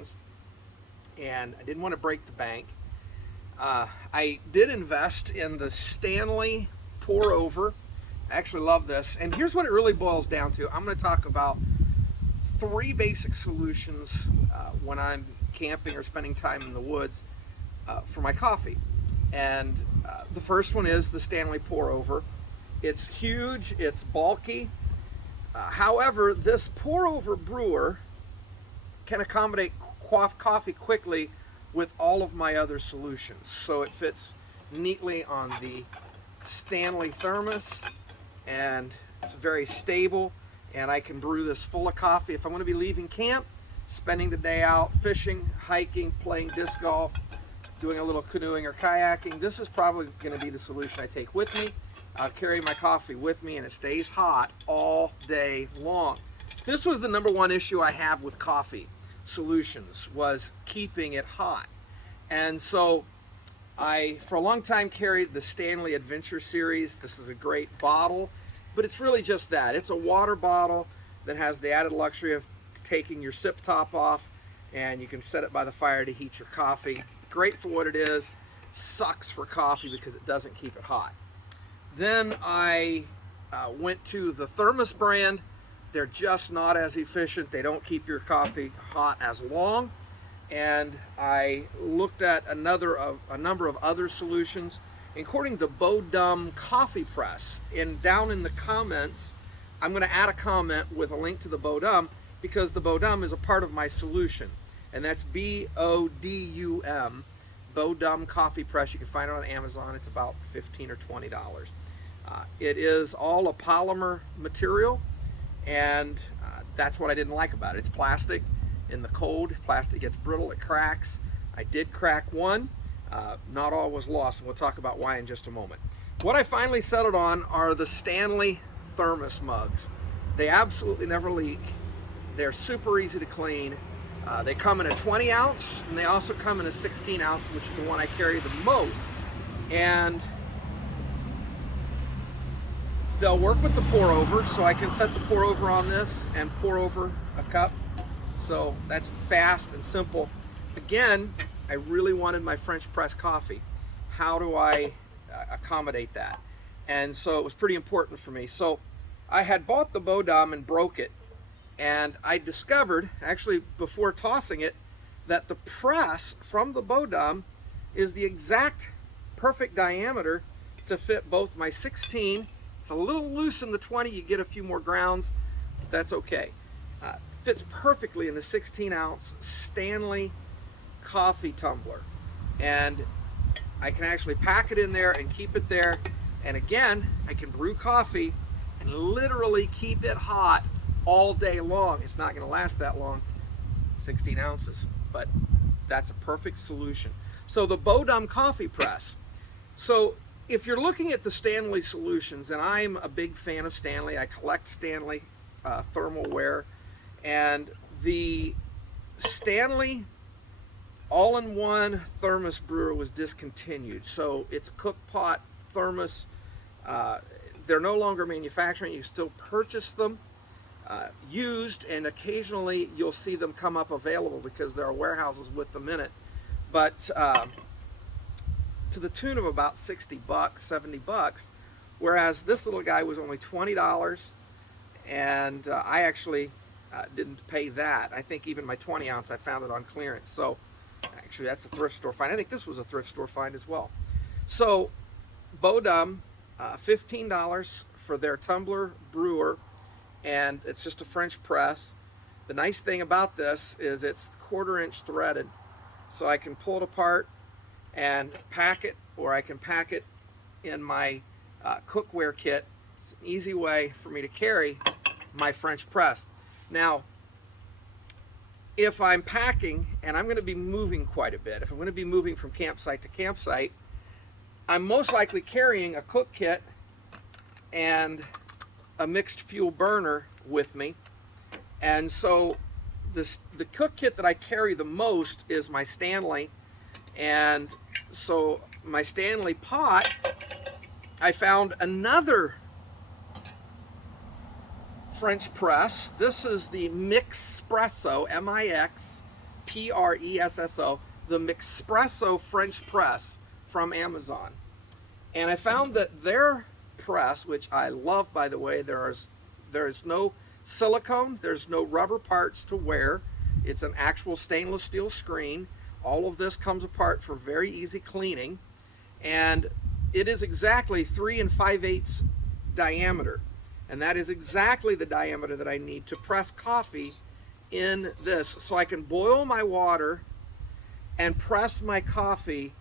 solutions, and I didn't want to break the bank. I did invest in the Stanley pour over. I actually love this. And here's what it really boils down to. I'm going to talk about three basic solutions when I'm camping or spending time in the woods for my coffee. And the first one is the Stanley pour over. It's huge, it's bulky. However, this pour over brewer can accommodate coffee quickly with all of my other solutions. So it fits neatly on the Stanley thermos, and it's very stable, and I can brew this full of coffee if I'm going to be leaving camp, spending the day out fishing, hiking, playing disc golf, doing a little canoeing or kayaking. This is probably going to be the solution I take with me. I'll carry my coffee with me, and it stays hot all day long. This was the number one issue I have with coffee solutions, was keeping it hot. And so I, for a long time, carried the Stanley Adventure Series. This is a great bottle, but it's really just that. It's a water bottle that has the added luxury of taking your sip top off, and you can set it by the fire to heat your coffee. Great for what it is. Sucks for coffee because it doesn't keep it hot. Then I went to the Thermos brand. They're just not as efficient. They don't keep your coffee hot as long. And I looked at a number of other solutions, including the Bodum coffee press. And down in the comments, I'm going to add a comment with a link to the Bodum, because the Bodum is a part of my solution. And that's B-O-D-U-M, Bodum coffee press. You can find it on Amazon. It's about $15 or $20. It is all a polymer material, and that's what I didn't like about it. It's plastic. In the cold, plastic gets brittle, it cracks. I did crack one. Not all was lost, and we'll talk about why in just a moment. What I finally settled on are the Stanley thermos mugs. They absolutely never leak. They're super easy to clean. They come in a 20 ounce, and they also come in a 16 ounce, which is the one I carry the most. And they'll work with the pour over, so I can set the pour over on this and pour over a cup. So that's fast and simple. Again, I really wanted my French press coffee. How do I accommodate that? And so it was pretty important for me. So I had bought the Bodum and broke it. And I discovered, actually before tossing it, that the press from the Bodum is the exact perfect diameter to fit both my 16. It's a little loose in the 20, you get a few more grounds, but that's okay. Fits perfectly in the 16 ounce Stanley coffee tumbler. And I can actually pack it in there and keep it there. And again, I can brew coffee and literally keep it hot all day long. It's not going to last that long, 16 ounces, but that's a perfect solution. So the Bodum coffee press. So if you're looking at the Stanley solutions, and I'm a big fan of Stanley, I collect Stanley thermalware, and the Stanley all-in-one thermos brewer was discontinued. So it's a cook pot thermos. They're no longer manufacturing. You still purchase them used, and occasionally you'll see them come up available because there are warehouses with them in it. But to the tune of about 60 bucks, 70 bucks, whereas this little guy was only $20, and I actually didn't pay that. I think even my 20 ounce, I found it on clearance. So actually that's a thrift store find. I think this was a thrift store find as well. So Bodum, $15 for their tumbler brewer, and it's just a French press. The nice thing about this is it's 1/4 inch threaded, so I can pull it apart and pack it, or I can pack it in my cookware kit. It's an easy way for me to carry my French press. Now, if I'm packing and I'm going to be moving quite a bit, if I'm going to be moving from campsite to campsite, I'm most likely carrying a cook kit and a mixed fuel burner with me. And so the cook kit that I carry the most is my Stanley. And so my Stanley pot, I found another French press. This is the Mixespresso, M-I-X Presso, the McSpresso French press from Amazon. And I found that their press, which I love, by the way, there is no silicone, there's no rubber parts to wear. It's an actual stainless steel screen. All of this comes apart for very easy cleaning, and it is exactly 3 5/8 diameter, and that is exactly the diameter that I need to press coffee in this, so I can boil my water and press my coffee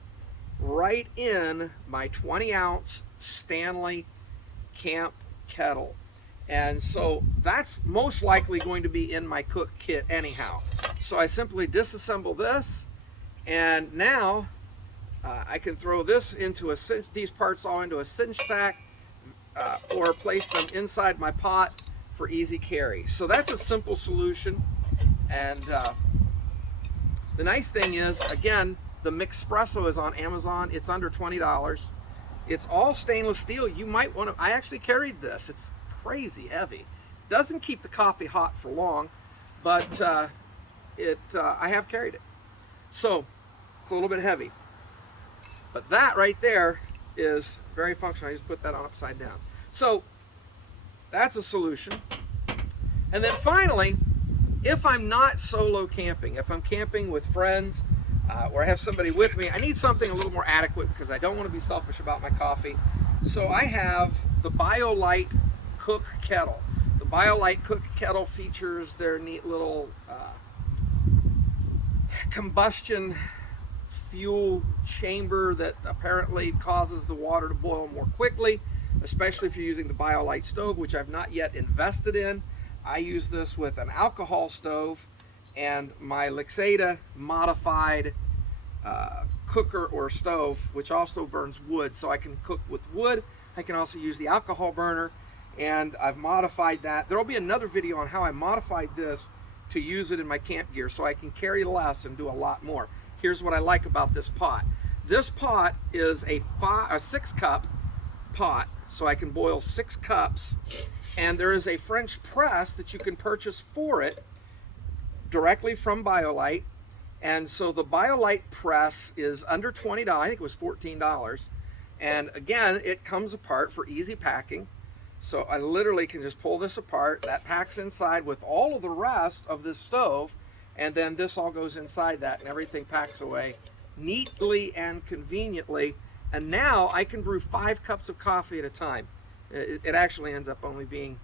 right in my 20-ounce Stanley Camp kettle. And so that's most likely going to be in my cook kit anyhow. So I simply disassemble this, and now I can throw this into these parts all into a cinch sack, or place them inside my pot for easy carry. So that's a simple solution. And the nice thing is, again, the McSpresso is on Amazon. It's under $20. It's all stainless steel. You might want to, I actually carried this. It's crazy heavy. Doesn't keep the coffee hot for long, but I have carried it. So it's a little bit heavy. But that right there is very functional. I just put that on upside down. So that's a solution. And then finally, if I'm not solo camping, if I'm camping with friends, or I have somebody with me, I need something a little more adequate because I don't want to be selfish about my coffee. So I have the BioLite Cook Kettle. The BioLite Cook Kettle features their neat little combustion fuel chamber that apparently causes the water to boil more quickly, especially if you're using the BioLite stove, which I've not yet invested in. I use this with an alcohol stove and my Lixada modified cooker or stove, which also burns wood, so I can cook with wood. I can also use the alcohol burner, and I've modified that. There will be another video on how I modified this to use it in my camp gear so I can carry less and do a lot more. Here's what I like about this pot. This pot is a 6-cup pot, so I can boil 6 cups, and there is a French press that you can purchase for it directly from BioLite. And so the BioLite press is under $20. I think it was $14. And again, it comes apart for easy packing. So I literally can just pull this apart. That packs inside with all of the rest of this stove, and then this all goes inside that, and everything packs away neatly and conveniently. And now I can brew 5 cups of coffee at a time. It actually ends up only being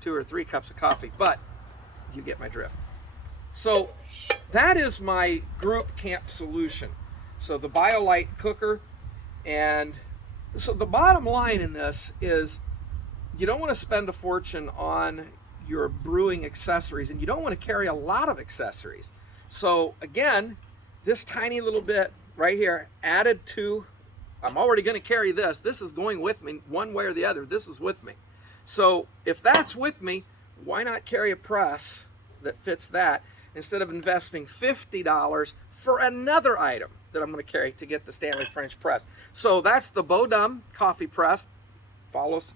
2 or 3 cups of coffee, but you get my drift. So that is my group camp solution. So the BioLite cooker, and so the bottom line in this is you don't want to spend a fortune on your brewing accessories, and you don't want to carry a lot of accessories. So again, this tiny little bit right here added to, I'm already going to carry this. This is going with me one way or the other. This is with me. So if that's with me, why not carry a press that fits that instead of investing $50 for another item that I'm going to carry to get the Stanley French press. So that's the Bodum coffee press.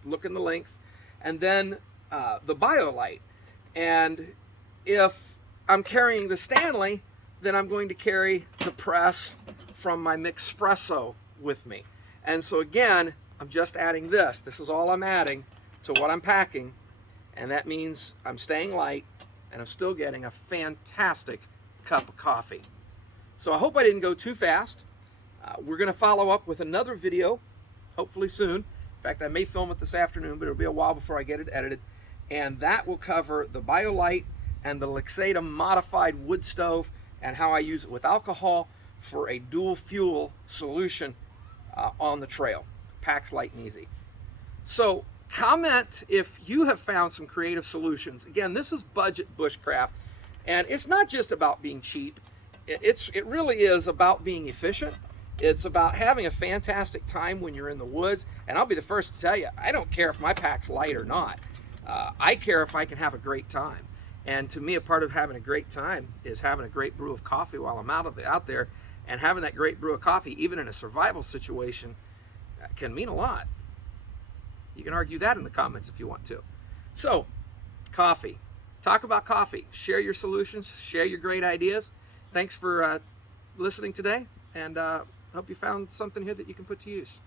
Look in the links. And then the BioLite. And if I'm carrying the Stanley, then I'm going to carry the press from my McSpresso with me. And so again, I'm just adding this. This is all I'm adding to what I'm packing. And that means I'm staying light, and I'm still getting a fantastic cup of coffee. So I hope I didn't go too fast. We're going to follow up with another video, hopefully soon. In fact, I may film it this afternoon, but it'll be a while before I get it edited. And that will cover the BioLite and the Lixada modified wood stove and how I use it with alcohol for a dual fuel solution on the trail. Packs light and easy. So comment if you have found some creative solutions. Again, this is budget bushcraft, and it's not just about being cheap. It really is about being efficient. It's about having a fantastic time when you're in the woods. And I'll be the first to tell you, I don't care if my pack's light or not. I care if I can have a great time. And to me, a part of having a great time is having a great brew of coffee while I'm out there. And having that great brew of coffee, even in a survival situation, can mean a lot. You can argue that in the comments if you want to. So, coffee. talk about coffee, share your solutions, share your great ideas. Thanks for listening today, and hope you found something here that you can put to use.